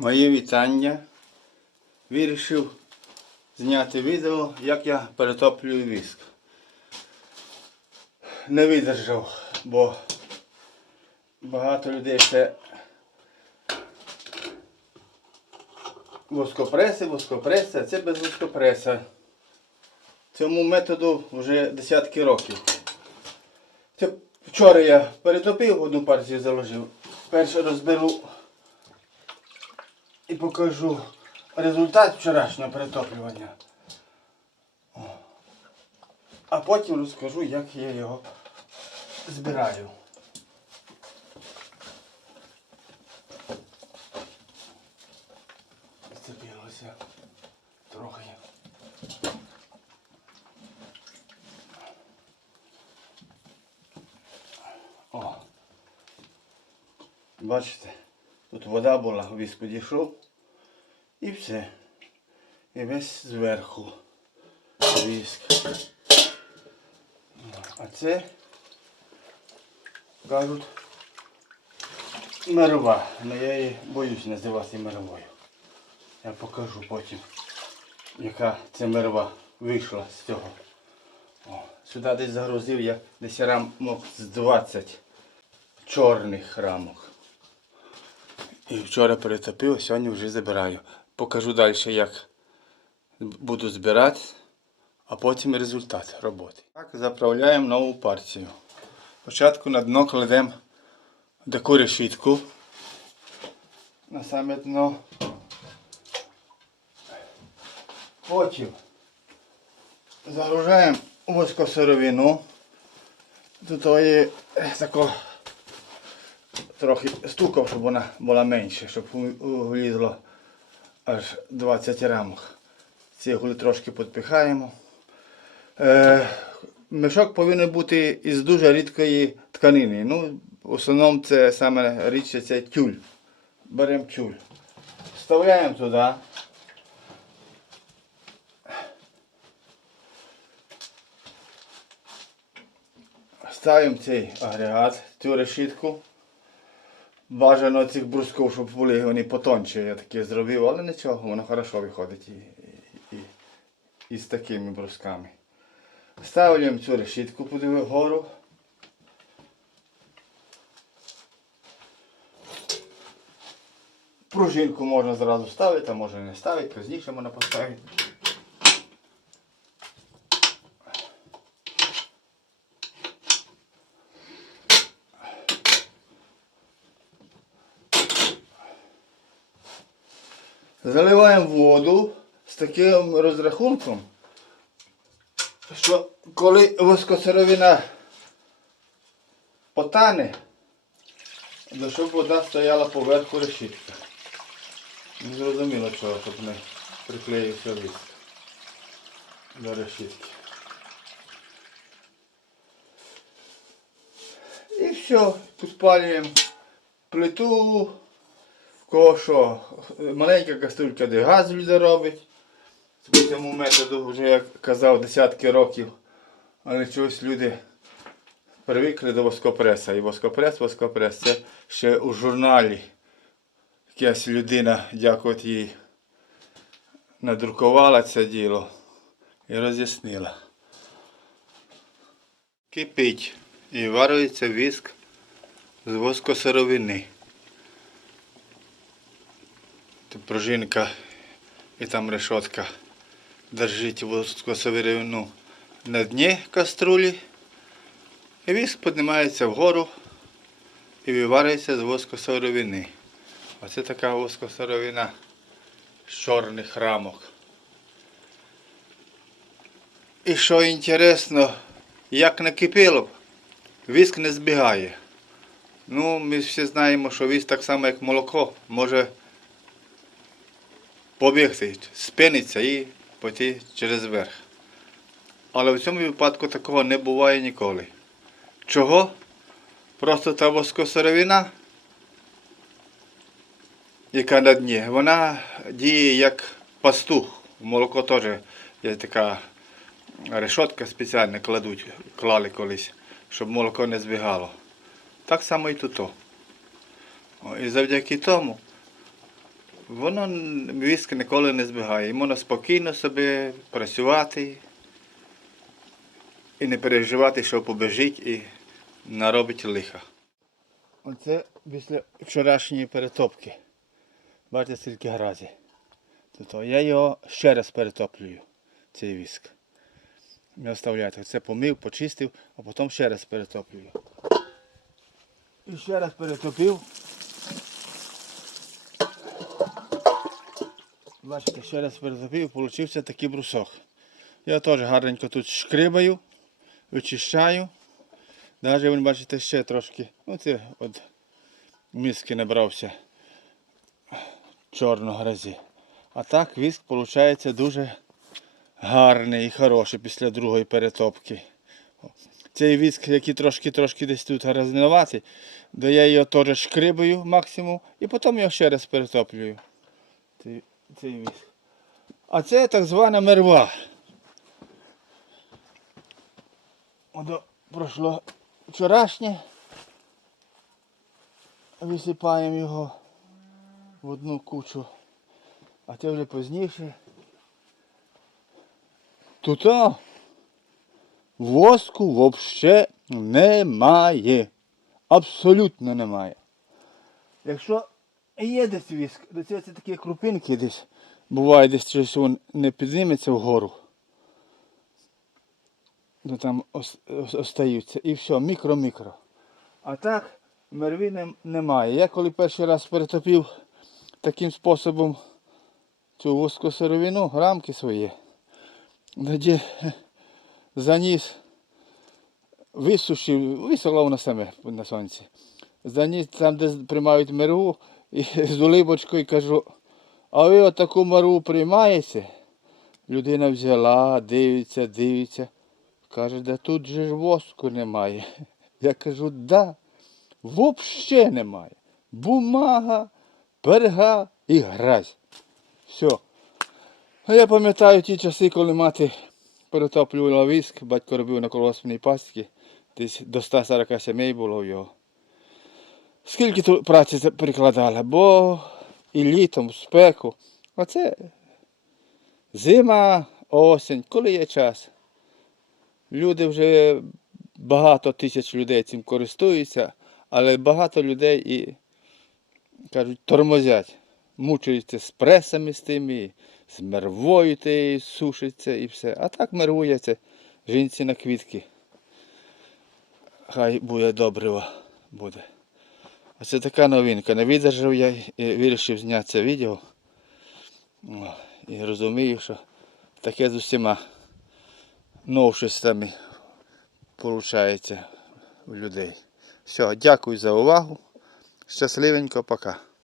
Моє вітання. Вирішив зняти відео, як я перетоплюю віск. Не видержав, бо багато людей ще воскопреси, воскопреси, а це без воскопреса. Цьому методу вже десятки років. Це вчора я перетопив одну партію заложив. Перше розберу і покажу результат вчорашнього перетоплювання. А потім розкажу, як я його збираю. Зцепилося трохи. О. Бачите, тут вода була, віз підійшов і все. І весь зверху віск. А це кажуть мерва. Але я її боюсь називати мервою. Я покажу потім, яка це мерва вийшла з цього. О, сюди десь загрузив я десь рамок з 20 чорних рамок. І вчора перетопив, сьогодні вже забираю. Покажу далі, як буду збирати, а потім результат роботи. Так, заправляємо нову партію. Спочатку на дно кладемо таку решітку. На саме дно. Потім загружаємо воскосировину. Тут є тако трохи стукав, щоб вона була менше, щоб влізло аж 20 рамок. Цегли трошки підпихаємо. Е, мішок повинен бути із дуже рідкої тканини. Ну, в основному це саме рідше це тюль. Беремо тюль. Вставляємо туди. Ставимо цей агрегат, цю решітку. Бажано цих брусків, щоб були вони потонче, я таке зробив, але нічого, воно хорошо виходить і, і, і, з такими брусками. Ставлюємо цю решітку туди вгору. Пружинку можна зразу ставити, а можна не ставити, пізніше можна поставити. Заливаємо воду з таким розрахунком, що коли воскосировина потане, то щоб вода стояла поверху решітки. Не зрозуміло чого, щоб не приклеївся лист до решітки. І все, спалюємо плиту. Кого що, маленька каструлька, де газ люди робить. По цьому методу вже, як казав, десятки років. Але чогось люди привикли до воскопреса. І воскопрес, воскопрес. Це ще у журналі. Якась людина, дякувати їй, надрукувала це діло і роз'яснила. Кипить і варюється віск з воскосировини. Тут пружинка і там решетка держить воскосировину на дні каструлі. І віск піднімається вгору і виварюється з воскосировини. Оце така воскосировина з чорних рамок. І що інтересно, як накипіло, віск не збігає. Ну, ми всі знаємо, що віск так само, як молоко, може побігти, спиниться і піти через верх. Але в цьому випадку такого не буває ніколи. Чого? Просто та воскосировина, яка на дні, вона діє як пастух. Молоко теж є така решетка спеціальна кладуть, клали колись, щоб молоко не збігало. Так само і тут. І завдяки тому Воно віск ніколи не збігає. І можна спокійно собі працювати і не переживати, що побежить і наробить лиха. Оце після вчорашньої перетопки. Бачите, скільки гразі. Тобто я його ще раз перетоплюю, цей віск. Не оставляйте. Це помив, почистив, а потім ще раз перетоплюю. І ще раз перетопив. Бачите, ще раз перетопив, получився такий брусок. Я теж гарненько тут шкрибаю, вичищаю. Навіть бачите ще трошки. Ну це от миски набрався чорного грязі. А так віск виходить дуже гарний і хороший після другої перетопки. Цей віск, який трошки-трошки десь тут грязнуватий, то я його теж шкрибаю максимум і потім його ще раз перетоплюю. Цей, віск. А це так звана мерва. Ото пройшло вчорашнє. Висипаємо його в одну кучу. А це вже пізніше. Тут воску взагалі немає. Абсолютно немає. Якщо є десь віск, то це, такі крупинки десь. Буває десь щось він не підніметься вгору. Ну там ос- ос- остаються. І все, мікро-мікро. А так мерві немає. Я коли перший раз перетопив таким способом цю вузьку сировину, рамки свої, тоді заніс, висушив, висолов на саме на сонці. Заніс там, де приймають мерву, і з улибочкою кажу, а ви отаку мерву приймаєте? Людина взяла, дивиться, дивиться. Каже, да тут же ж воску немає. Я кажу, да, взагалі немає. Бумага, перга і грязь. Все. А я пам'ятаю ті часи, коли мати перетоплювала віск, батько робив на колгоспній пастці, десь до 140 сімей було в його. Скільки тут праці це прикладала, бо і літом, в спеку. Оце зима, осінь, коли є час. Люди вже багато тисяч людей цим користуються, але багато людей і кажуть, тормозять, мучаються з пресами з тими, з мервою тією сушиться і все. А так мервується жінці на квітки. Хай буде добриво буде. Оце така новинка. Не видержав я і вирішив зняти це відео. І розумію, що таке з усіма новшостями виходить у людей. Все, дякую за увагу. Щасливенько, пока.